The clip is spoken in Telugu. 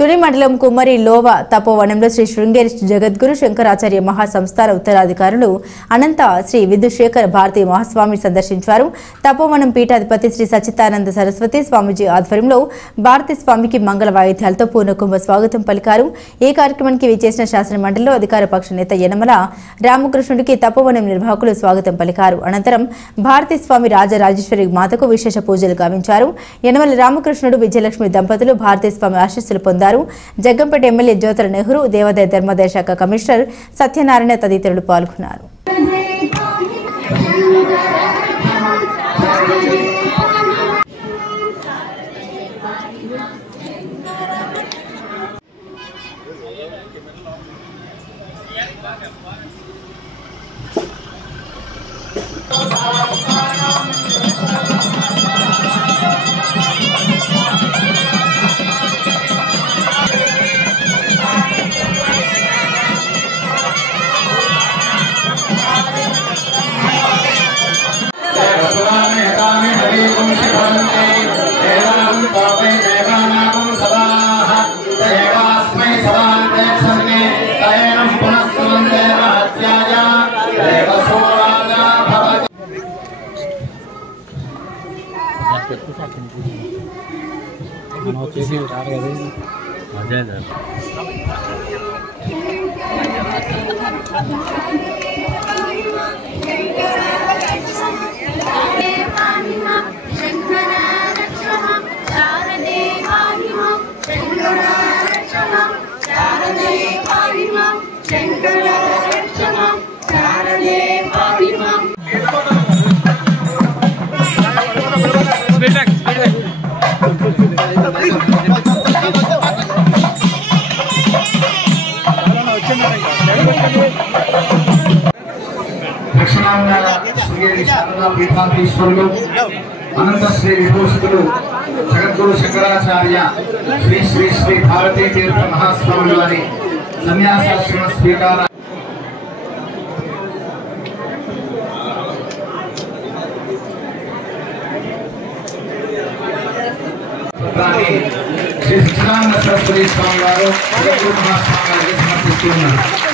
తుని మండలం కుమ్మరి లోవ తపోవనంలో శ్రీ శృంగేరి జగద్గురు శంకరాచార్య మహాసంస్థాన ఉత్తరాధికారులు అనంత శ్రీ విధుశేఖర్ భారతీ మహాస్వామి సందర్శించారు. తపోవనం పీఠాధిపతి శ్రీ సచ్చిదానంద సరస్వతి స్వామీజీ ఆధ్వర్యంలో భారతీ స్వామికి మంగళ వాయిద్యాలతో పూర్ణకుంభ స్వాగతం పలికారు. ఈ కార్యక్రమానికి విచ్చేసిన శాసన మండలిలో అధికార పక్ష నేత యనమల రామకృష్ణుడికి తపోవనం నిర్వాహకులు స్వాగతం పలికారు. అనంతరం భారతీ స్వామి రాజరాజేశ్వరి మాతకు విశేష పూజలు గావించారు. యనమల రామకృష్ణుడు విజయలక్ష్మి దంపతులు భారతీ స్వామి ఆశీస్సులు పొందారు. జగ్గంపేట ఎమ్మెల్యే జ్యోతుల నెహ్రూ, దేవాదాయ ధర్మాదాయ శాఖ కమిషనర్ సత్యనారాయణ తదితరులు పాల్గొన్నారు. అనంత శ్రీ విభూషితులు జగద్గురు శంకరాచార్య శ్రీ శ్రీ శ్రీ భారతీ తీర్థ మహాస్వామి వారి సన్యాసాశ్రమ స్వీకార శ్రీ సచ్చిదానంద సరస్వతి స్వామి వారు జగద్గురు మహాస్వామి వారికి సమర్పిస్తున్నారు.